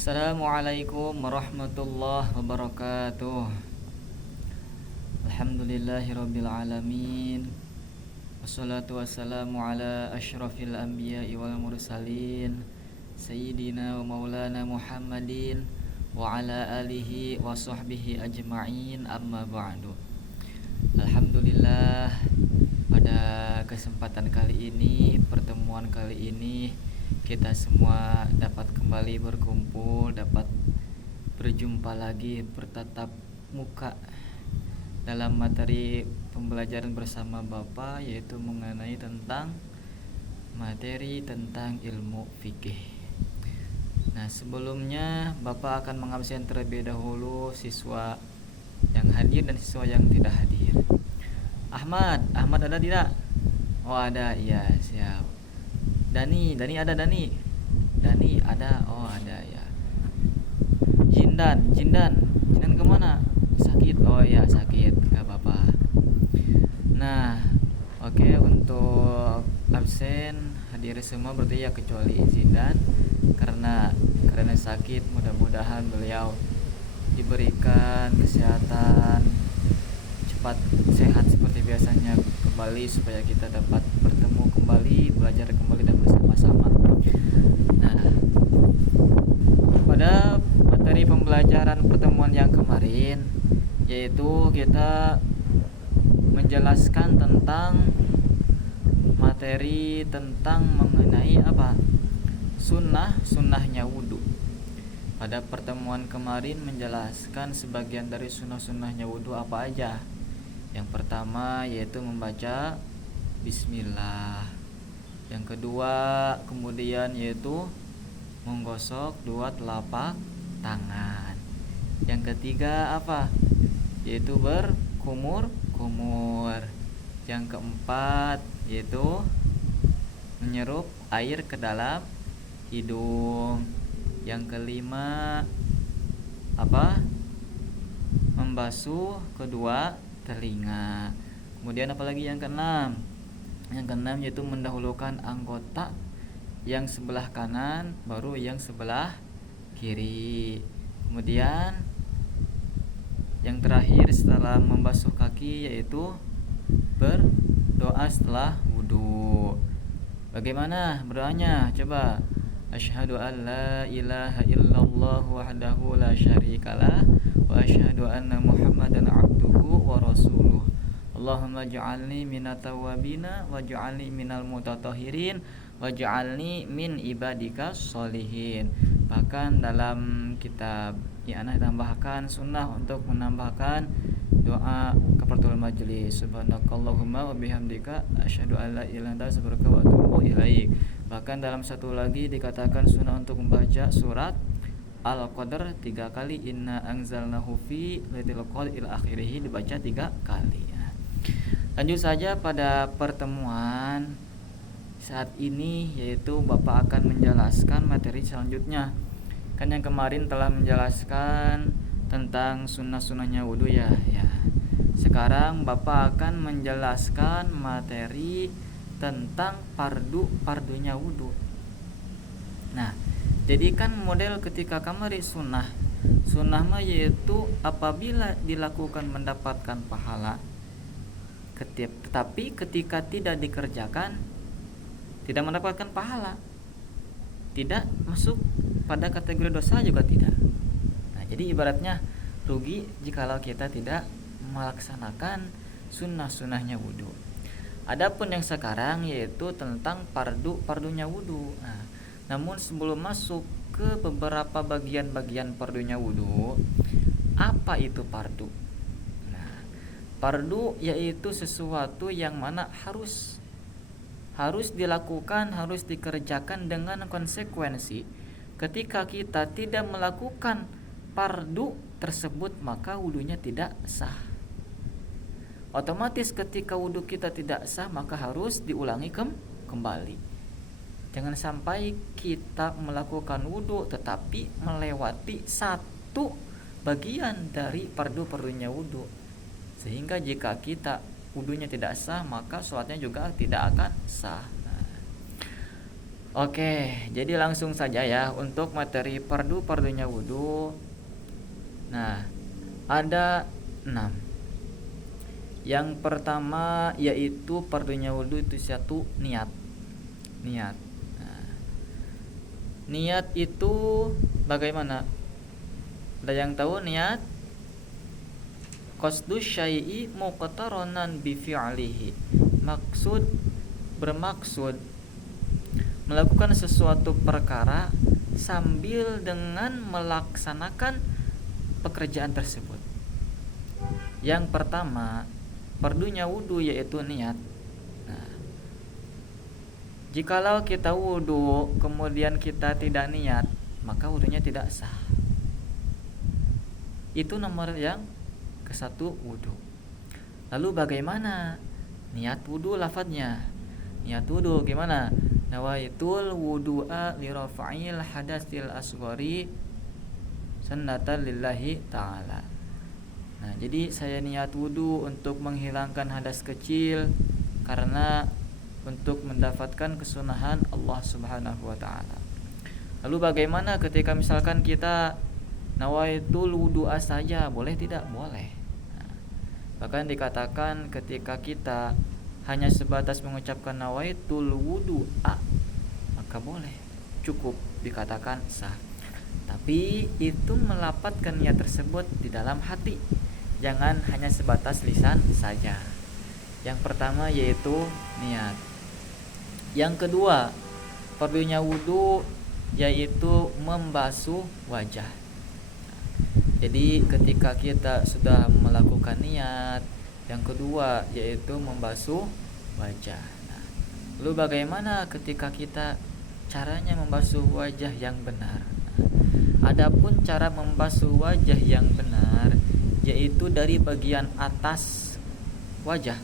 Assalamualaikum warahmatullahi wabarakatuh. Alhamdulillahirabbil alamin. Wassalatu wassalamu ala asyrafil anbiya'i wal mursalin sayyidina wa maulana Muhammadin wa ala alihi wa sahbihi ajma'in, amma ba'du. Alhamdulillah, pada kesempatan kali ini, pertemuan kali ini, kita semua dapat kembali berkumpul, dapat berjumpa lagi, bertatap muka dalam materi pembelajaran bersama Bapak, yaitu mengenai tentang materi tentang ilmu fikih. Nah, sebelumnya Bapak akan mengabsen terlebih dahulu siswa yang hadir dan siswa yang tidak hadir. Ahmad ada tidak? Oh, ada, iya, siap. Dani ada, Dani ada, oh ada ya. Jindan kemana? Sakit, oh ya sakit, gak apa-apa. Nah, oke, untuk absen hadir semua berarti ya, kecuali Jindan karena sakit. Mudah-mudahan beliau diberikan kesehatan, cepat sehat seperti biasanya kembali, supaya kita dapat bertemu kembali, belajar kembali dan bersama-sama. Nah, pada materi pembelajaran pertemuan yang kemarin, yaitu kita menjelaskan tentang materi tentang mengenai apa? Sunnahnya wudhu. Pada pertemuan kemarin menjelaskan sebagian dari sunnahnya wudhu apa aja. Yang pertama yaitu membaca bismillah. Yang kedua kemudian yaitu menggosok dua telapak tangan. Yang ketiga apa? Yaitu berkumur. Yang keempat yaitu menyerup air ke dalam hidung. Yang kelima apa? Membasuh kedua telinga. Kemudian apalagi yang keenam? Yang keenam yaitu mendahulukan anggota yang sebelah kanan baru yang sebelah kiri. Kemudian yang terakhir setelah membasuh kaki yaitu berdoa setelah wudhu. Bagaimana berdoanya? Coba. Asyhadu an la ilaha illallah wahdahu la syarikalah wa asyhadu anna Muhammadan abduhu wa rasuluh. Allahumma ja'alni minat tawabina wa ja'alni minal mutatahhirin wa ja'alni min ibadika sholihin. Bahkan dalam kitab I'anah tambahkan sunnah untuk menambahkan doa kafaratul majlis. Subhanakallahumma wa bihamdika asyhadu an la ilaha illa anta astaghfiruka wa atubu ilaik. Bahkan dalam satu lagi dikatakan sunnah untuk membaca surat Al-Qadr 3 kali, inna anzalnahu fi lailatul qadr ila akhirih, dibaca 3 kali ya. Lanjut saja pada pertemuan saat ini, yaitu Bapak akan menjelaskan materi selanjutnya. Kan yang kemarin telah menjelaskan tentang sunnahnya wudhu ya. Sekarang Bapak akan menjelaskan materi tentang pardunya wudhu. Nah, jadi kan model ketika kamari sunnah mah yaitu apabila dilakukan mendapatkan pahala, tetapi ketika tidak dikerjakan tidak mendapatkan pahala, tidak masuk pada kategori dosa juga tidak. Nah, jadi ibaratnya rugi jikalau kita tidak melaksanakan sunnahnya wudhu. Adapun yang sekarang yaitu tentang pardunya wudhu. Nah, namun sebelum masuk ke beberapa bagian-bagian pardunya wudhu, apa itu pardu? Nah, pardu yaitu sesuatu yang mana harus dilakukan, harus dikerjakan dengan konsekuensi. Ketika kita tidak melakukan pardu tersebut, maka wudhunya tidak sah. Otomatis ketika wudhu kita tidak sah, maka harus diulangi kembali. Jangan sampai kita melakukan wudhu tetapi melewati satu bagian dari pardunya wudhu, sehingga jika kita wudhunya tidak sah, maka sholatnya juga tidak akan sah. Oke, jadi langsung saja ya untuk materi perdunya wudhu. Nah, ada 6. Yang pertama yaitu perdunya wudhu itu satu, niat. Niat. Nah, niat itu bagaimana? Ada yang tahu niat? Qasdu syai'i muqtaranan bi fi'lihi. Bermaksud melakukan sesuatu perkara sambil dengan melaksanakan pekerjaan tersebut. Yang pertama, perdunya wudhu yaitu niat. Nah, jikalau kita wudhu kemudian kita tidak niat, maka wudhunya tidak sah. Itu nomor yang ke-1, wudhu. Lalu bagaimana niat wudhu lafadznya? Niat wudhu gimana? Nawaitul wudu'a li rafa'il hadatsil asghari sunnatan lillahi ta'ala. Nah, jadi saya niat wudhu untuk menghilangkan hadas kecil karena untuk mendapatkan kesunahan Allah Subhanahu wa taala. Lalu bagaimana ketika misalkan kita nawaitul wudu'a saja, boleh tidak? Boleh. Nah, bahkan dikatakan ketika kita hanya sebatas mengucapkan nawaitul wudu'a, maka boleh, cukup dikatakan sah. Tapi itu melapatkan niat tersebut di dalam hati, jangan hanya sebatas lisan saja. Yang pertama yaitu niat. Yang kedua, perlunya wudhu yaitu membasuh wajah. Jadi ketika kita sudah melakukan niat, yang kedua yaitu membasuh wajah. Nah, lalu bagaimana ketika kita caranya membasuh wajah yang benar? Adapun cara membasuh wajah yang benar yaitu dari bagian atas wajah,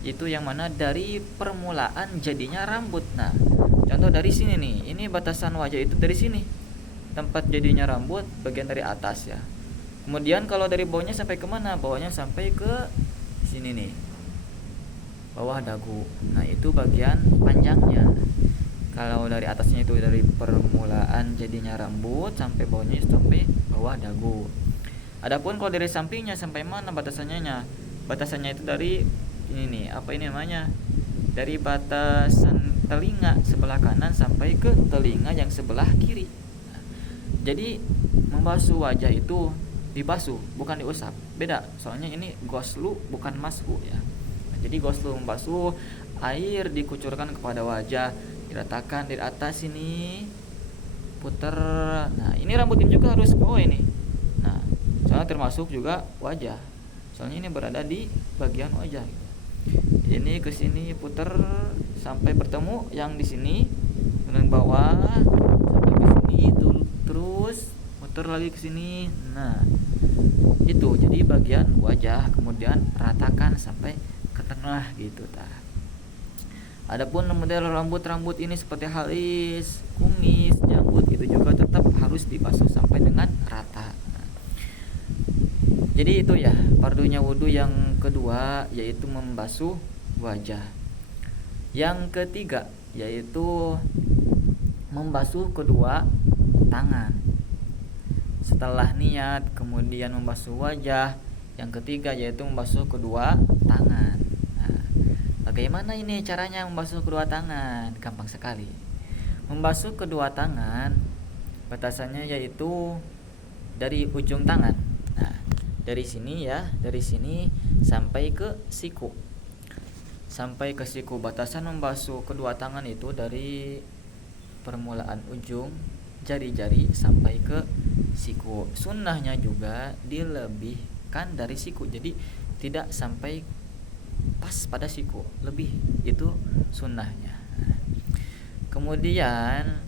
itu yang mana dari permulaan jadinya rambut. Nah, contoh dari sini nih, ini batasan wajah itu dari sini, tempat jadinya rambut bagian dari atas ya. Kemudian kalau dari bawahnya sampai kemana? Bawahnya sampai ke sini nih, bawah dagu. Nah, itu bagian panjangnya. Kalau dari atasnya itu dari permulaan jadinya rambut sampai bawahnya sampai bawah dagu. Adapun kalau dari sampingnya sampai mana batasannya? Batasannya itu dari ini nih, apa ini namanya? Dari batasan telinga sebelah kanan sampai ke telinga yang sebelah kiri. Nah, jadi membasuh wajah itu dibasuh, bukan diusap. Beda, soalnya ini goslu bukan mashu ya. Nah, jadi goslu membasuh, air dikucurkan kepada wajah, diratakan dari atas ini, puter. Nah, ini rambut ini juga harus ke bawah ini. Nah, soalnya termasuk juga wajah. Soalnya ini berada di bagian wajah. Ini ke sini puter sampai bertemu yang di sini dengan bawah sampai ke sini, terus muter lagi ke sini. Nah, itu jadi bagian wajah, kemudian ratakan sampai ke tengah gitu tah. Adapun model rambut ini seperti halis, kumis, janggut itu juga tetap harus dibasuh sampai dengan rata. Nah, jadi itu ya fardunya wudhu yang kedua yaitu membasuh wajah. Yang ketiga yaitu membasuh kedua tangan. Setelah niat kemudian membasuh wajah, yang ketiga yaitu membasuh kedua tangan. Nah, bagaimana ini caranya membasuh kedua tangan? Gampang sekali. Membasuh kedua tangan batasannya yaitu dari ujung tangan. Nah, dari sini ya, dari sini sampai ke siku. Sampai ke siku. Batasan membasuh kedua tangan itu dari permulaan ujung jari-jari sampai ke siku. Sunnahnya juga dilebihkan dari siku, jadi tidak sampai pas pada siku, lebih, itu sunnahnya. Kemudian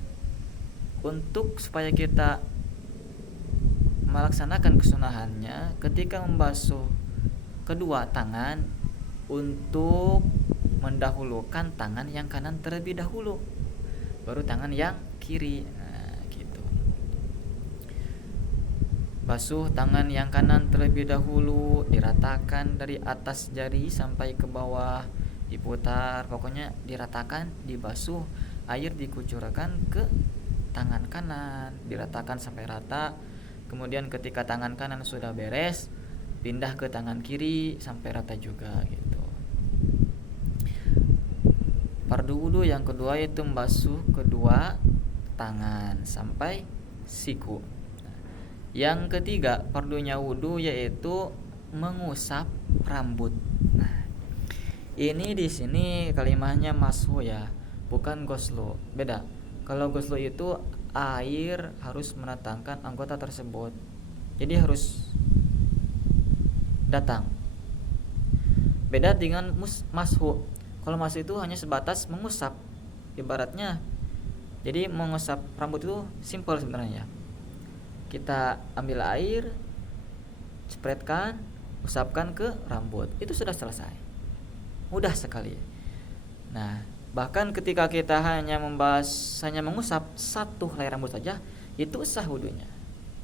untuk supaya kita melaksanakan kesunahannya, ketika membasuh kedua tangan, untuk mendahulukan tangan yang kanan terlebih dahulu, baru tangan yang kiri. Nah, gitu. Basuh tangan yang kanan terlebih dahulu, diratakan dari atas jari sampai ke bawah, diputar, pokoknya diratakan, dibasuh. air dikucurkan ke tangan kanan, diratakan sampai rata. Kemudian ketika tangan kanan sudah beres, pindah ke tangan kiri sampai rata juga gitu. Fardu wudu yang kedua yaitu membasuh kedua tangan sampai siku. Yang ketiga fardunya wudu yaitu mengusap rambut. Nah, ini di sini kalimatnya mashu ya, bukan goslo. Beda. Kalau goslo itu air harus mendatangkan anggota tersebut. Jadi harus datang. Beda dengan mashu. Kalau mashu itu hanya sebatas mengusap. Ibaratnya jadi mengusap rambut itu simpel sebenarnya. Kita ambil air, spretkan, usapkan ke rambut. Itu sudah selesai. Mudah sekali. Nah, bahkan ketika kita hanya mengusap satu helai rambut saja, itu sah wudunya.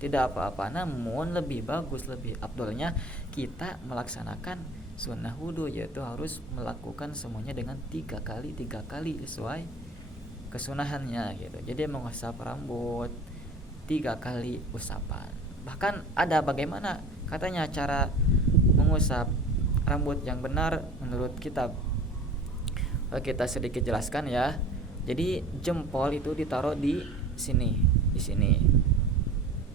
Tidak apa-apa, namun lebih bagus, lebih afdolnya kita melaksanakan sunnah wudu, yaitu harus melakukan semuanya dengan 3 kali sesuai kesunahannya gitu. Jadi mengusap rambut 3 kali usapan. Bahkan ada bagaimana katanya cara mengusap rambut yang benar menurut kitab. Kita sedikit jelaskan ya. Jadi jempol itu ditaruh di sini.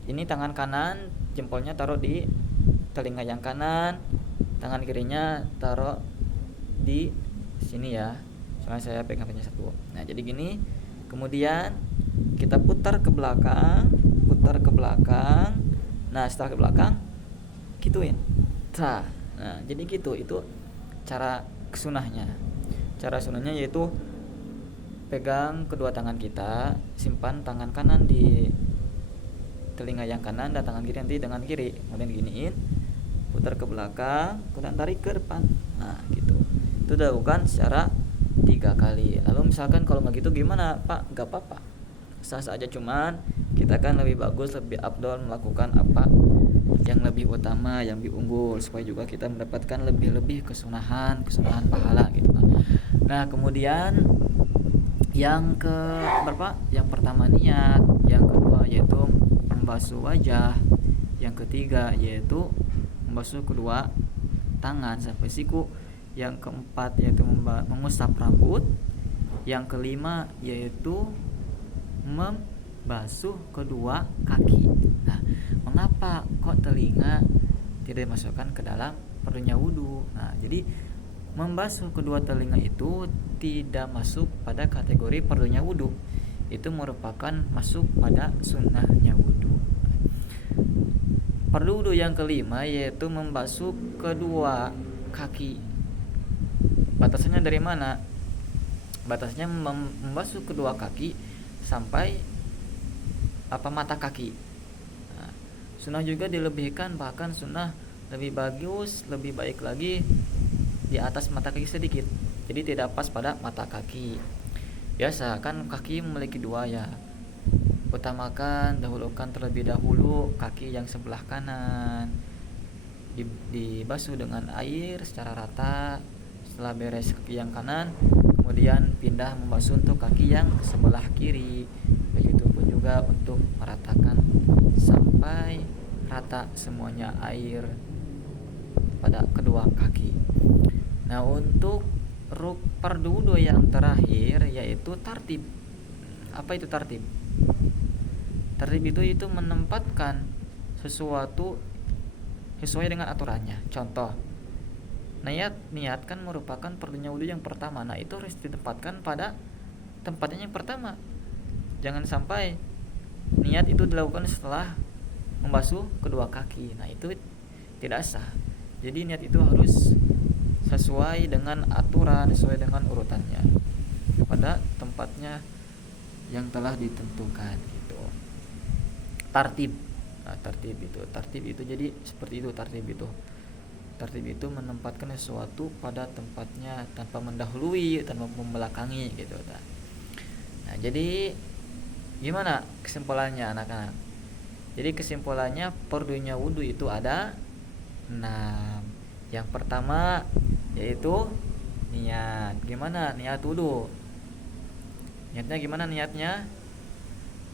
Ini tangan kanan, jempolnya taruh di telinga yang kanan, tangan kirinya taruh di sini ya. Soalnya saya pegang satu. Nah, jadi gini. Kemudian kita putar ke belakang. Nah, setelah ke belakang gituin. Nah, jadi gitu. Itu cara sunahnya. Cara sunahnya yaitu pegang kedua tangan kita, simpan tangan kanan di telinga yang kanan dan tangan kiri nanti dengan kiri. Kemudian giniin, putar ke belakang, kemudian tarik ke depan. Nah, gitu. Itu dilakukan secara 3 kali. Lalu misalkan kalau nggak gitu gimana, Pak? Nggak apa-apa. Sah saja, cuman kita kan lebih bagus, lebih afdol melakukan apa yang lebih utama, yang lebih unggul, supaya juga kita mendapatkan lebih kesunahan pahala gitu. Nah, kemudian yang ke berapa? Yang pertama niat, yang kedua yaitu membasuh wajah, yang ketiga yaitu membasuh kedua tangan sampai siku, yang keempat yaitu mengusap rambut, yang kelima yaitu membasuh kedua kaki. Nah, mengapa kok telinga tidak dimasukkan ke dalam fardunya wudu? Nah, jadi membasuh kedua telinga itu tidak masuk pada kategori fardunya wudu. Itu merupakan masuk pada sunnahnya wudu. Fardu wudu yang kelima yaitu membasuh kedua kaki. Batasannya dari mana? Batasnya membasuh kedua kaki sampai mata kaki. Nah, sunnah juga dilebihkan, bahkan sunnah lebih bagus, lebih baik lagi di atas mata kaki sedikit. Jadi tidak pas pada mata kaki. Biasa kan kaki memiliki 2 ya. Dahulukan terlebih dahulu kaki yang sebelah kanan, dibasuh dengan air secara rata. Setelah beres kaki yang kanan, kemudian pindah membasuh untuk kaki yang sebelah kiri. Begitupun juga untuk meratakan sampai rata semuanya air pada kedua kaki. Nah, untuk fardu wudu yang terakhir yaitu tartib. Apa itu tartib? Tartib itu menempatkan sesuatu sesuai dengan aturannya. Contoh, niat kan merupakan fardunya wudu yang pertama. Nah, itu harus ditempatkan pada tempatnya yang pertama. Jangan sampai niat itu dilakukan setelah membasuh kedua kaki. Nah, itu tidak sah. Jadi niat itu harus sesuai dengan aturan, sesuai dengan urutannya pada tempatnya yang telah ditentukan gitu. Tartib. Nah, tartib itu jadi seperti itu. Tartib itu menempatkan sesuatu pada tempatnya tanpa mendahului, tanpa membelakangi gitu. Nah, jadi gimana kesimpulannya anak-anak? Jadi kesimpulannya fardunya wudu itu ada 6. Yang pertama yaitu niat. Gimana niat wudu? Niatnya gimana niatnya?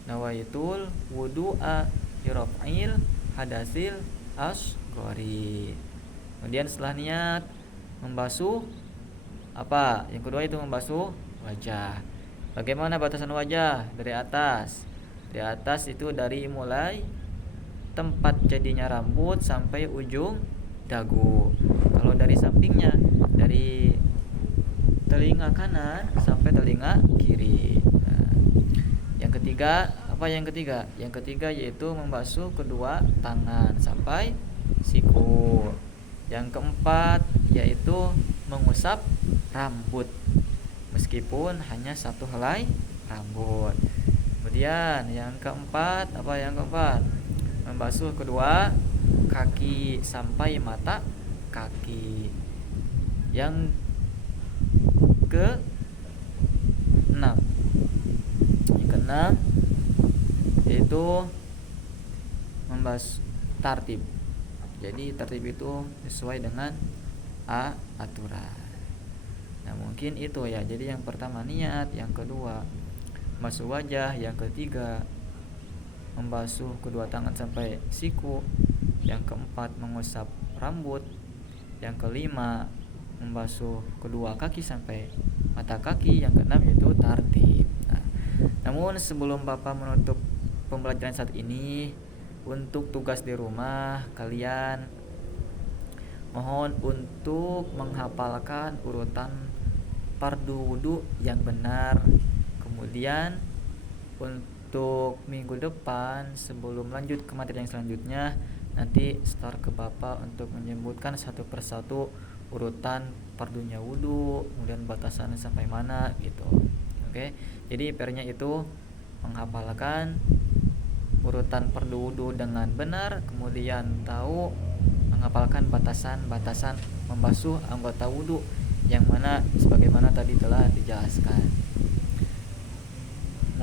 Nawaitul wudu'a liraf'il hadasil asghari. Kemudian setelah niat membasuh apa? Yang kedua itu membasuh wajah. Bagaimana batasan wajah? Dari atas. Dari atas itu dari mulai tempat jadinya rambut sampai ujung dagu. Kalau dari sampingnya, dari telinga kanan sampai telinga kiri. Nah, yang ketiga, apa yang ketiga? Yang ketiga yaitu membasuh kedua tangan sampai siku. Yang keempat yaitu mengusap rambut meskipun hanya satu helai rambut. Kemudian yang keempat, apa yang keempat? Membasuh kedua kaki sampai mata kaki. Yang ke enam, yang keenam yaitu membasuh tartib. Jadi tertib itu sesuai dengan aturan. Nah mungkin itu ya. Jadi yang pertama niat, yang kedua membasuh wajah, yang ketiga membasuh kedua tangan sampai siku, yang keempat mengusap rambut, yang kelima membasuh kedua kaki sampai mata kaki, yang keenam yaitu tartib. Nah, namun sebelum Bapak menutup pembelajaran saat ini, untuk tugas di rumah kalian mohon untuk menghafalkan urutan fardu wudu yang benar. Kemudian untuk minggu depan sebelum lanjut ke materi yang selanjutnya, nanti start ke Bapak untuk menyebutkan satu persatu urutan fardunya wudu, kemudian batasannya sampai mana gitu. Oke. Jadi PR-nya itu menghafalkan urutan fardu wudu dengan benar, kemudian tahu menghafalkan batasan-batasan membasuh anggota wudu yang mana sebagaimana tadi telah dijelaskan.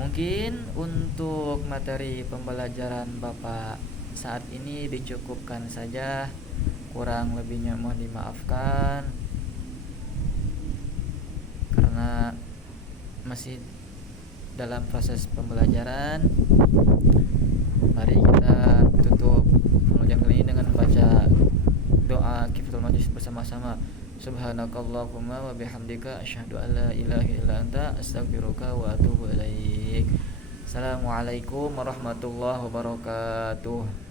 Mungkin untuk materi pembelajaran Bapak saat ini dicukupkan saja, kurang lebihnya mohon dimaafkan karena masih dalam proses pembelajaran. Mari kita tutup pembelajaran kali ini dengan membaca doa Kifatul Majlis bersama-sama. Subhanakallahumma wa bihamdika asyhadu an la ilaha illa anta astaghfiruka wa atubu ilaik. Assalamualaikum warahmatullahi wabarakatuh.